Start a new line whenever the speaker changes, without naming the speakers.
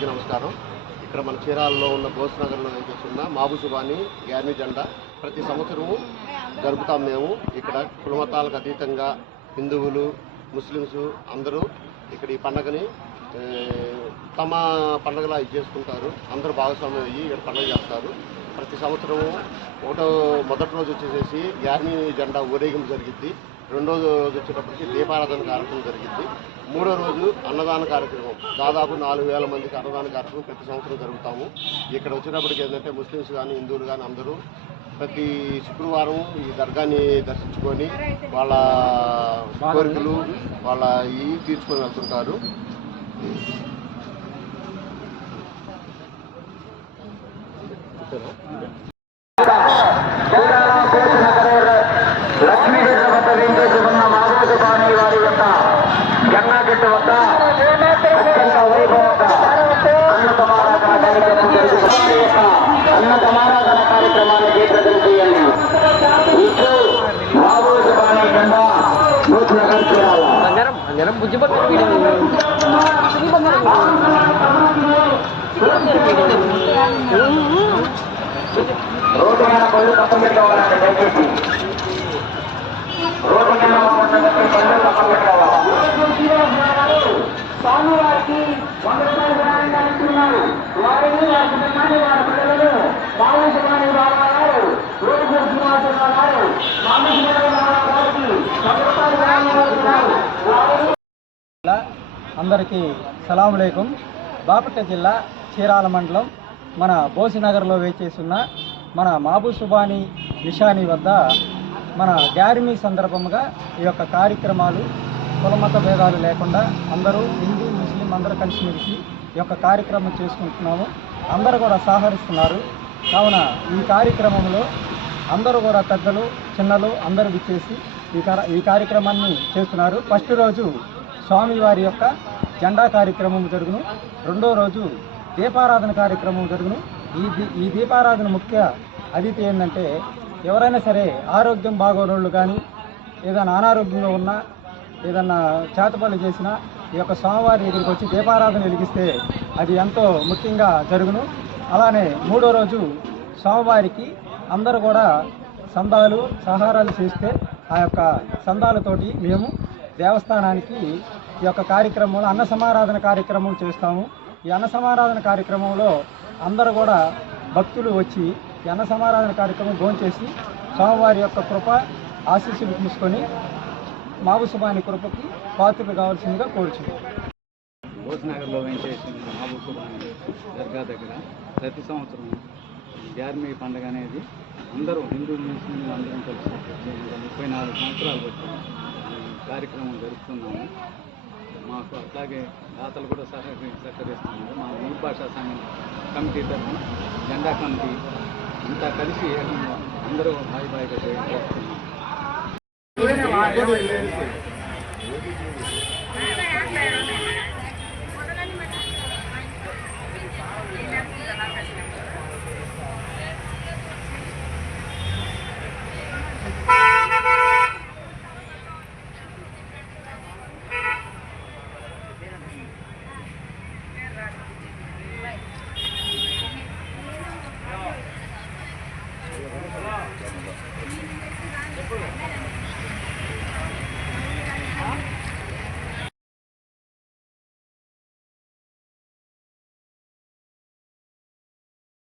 అందరికీ నమస్కారం. ఇక్కడ మన చీరాలలో ఉన్న గోస్నగర్లో వేసేస్తున్న మాబుసుబాని గ్యార్నీ జెండా ప్రతి సంవత్సరము జరుపుతాం మేము. ఇక్కడ కులమతాలకు అతీతంగా హిందువులు ముస్లిమ్స్ అందరూ ఇక్కడ ఈ పండగని తమ పండగలా ఇది చేసుకుంటారు. అందరూ భాగస్వామ్యం అయ్యి ఇక్కడ పండుగ చేస్తారు. ప్రతి సంవత్సరము ఒకటో మొదటి రోజు వచ్చేసేసి గ్యార్నీ జెండా ఊరేగింపు జరిగిద్ది. రెండో రోజు వచ్చేటప్పటికి దీపారాధన కార్యక్రమం జరిగింది. మూడో రోజు అన్నదాన కార్యక్రమం. దాదాపు నాలుగు వేల మందికి అన్నదాన కార్యక్రమం ప్రతి సంవత్సరం జరుగుతాము. ఇక్కడ వచ్చేటప్పటికి ఏంటంటే ముస్లిమ్స్ కానీ హిందువులు కానీ అందరూ ప్రతి శుక్రవారం ఈ దర్గాని దర్శించుకొని వాళ్ళ కోరికలు వాళ్ళ ఇవి తీర్చుకొని వెళ్తుంటారు.
లక్ష్మీదేవి వద్ద వేయించేసుకున్న మాధవ పాణి వారి యొక్క గంగా చెట్టు వద్ద అత్యంత వైభవంగా అన్న సమారాధన కార్యక్రమం జరుగుతుంది. ఈ యొక్క అన్న సమారాధన కార్యక్రమాన్ని జయప్రదం చేయండి ఇట్లు నూతన
బంగారం బంగారం
రోడ్డు మీద పళ్ళు తప్పపెట్టుకోవాలండి దయచేసి. రోడ్డు మీద పళ్ళు తప్పపెట్టుకోవాలి స్వామి వారికి వంద రూపాయలు విరాళంగా ఇస్తున్నారు వారిని వారి కుటుంబాన్ని వారి పిల్లలను బాలసుమాని బాబా గారు రోడ్డు శ్రీనివాసరావు గారు మామూలు గారికి వంద రూపాయలు విరాళంగా
అందరికీ సలాం లేకం బాపట్ల జిల్లా చీరాల మండలం మన బోసినగర్లో వేచేస్తున్న మన మాబు సుబాని నిషాని వద్ద మన గ్యారిమీ సందర్భంగా ఈ యొక్క కార్యక్రమాలు కులమత భేదాలు లేకుండా అందరూ హిందూ ముస్లిం అందరూ కలిసిమెలిసి ఈ యొక్క కార్యక్రమం చేసుకుంటున్నాము. అందరూ కూడా సహకరిస్తున్నారు. కావున ఈ కార్యక్రమంలో అందరూ కూడా పెద్దలు చిన్నలు అందరూ విచ్చేసి ఈ కార ఈ కార్యక్రమాన్ని చేస్తున్నారు. ఫస్ట్ రోజు స్వామివారి యొక్క జెండా కార్యక్రమం జరుగును. రెండో రోజు దీపారాధన కార్యక్రమం జరుగును. ఈ దీ- ఈ దీపారాధన ముఖ్య అతిథి ఏంటంటే ఎవరైనా సరే ఆరోగ్యం బాగోనోళ్ళు కానీ ఏదైనా అనారోగ్యంగా ఉన్నా ఏదన్నా చేతపనులు చేసినా ఈ యొక్క స్వామివారి దగ్గరికి వచ్చి దీపారాధన వెలిగిస్తే అది ఎంతో ముఖ్యంగా జరుగును. అలానే మూడో రోజు స్వామివారికి అందరూ కూడా సందాలు సహారాలు చేస్తే ఆ యొక్క సందాలతోటి మేము దేవస్థానానికి ఈ యొక్క కార్యక్రమంలో అన్న సమారాధన కార్యక్రమం చేస్తాము. ఈ అన్న సమారాధన కార్యక్రమంలో అందరూ కూడా భక్తులు వచ్చి ఈ అన్న సమారాధన కార్యక్రమం భోంచేసి స్వామివారి యొక్క కృప ఆశీస్సులు తీసుకొని మాబుసుబాని కృపకి పాత్రలు కావాల్సిందిగా కోరుచున్నాం.
భోజనగర్లో వెంకటేశ్వర మహాభూసుబాని దర్గా దగ్గర? ప్రతి సంవత్సరం గ్యార్మీ పండుగ అనేది అందరూ హిందూ ముస్లింలు అందరం కలిసి ముప్పై నాలుగు సంవత్సరాలు బట్టి కార్యక్రమం జరుపుతున్నాము. మాకు అట్లాగే దాతలు కూడా సహకరి సహకరిస్తున్నారు. మా మూడు భాషా సంఘం కమిటీ తరఫున జెండా కమిటీ అంతా కలిసి ఏకంగా అందరూ బాయి బాయిగా చేస్తున్నాం Yeah, I'm going to do it.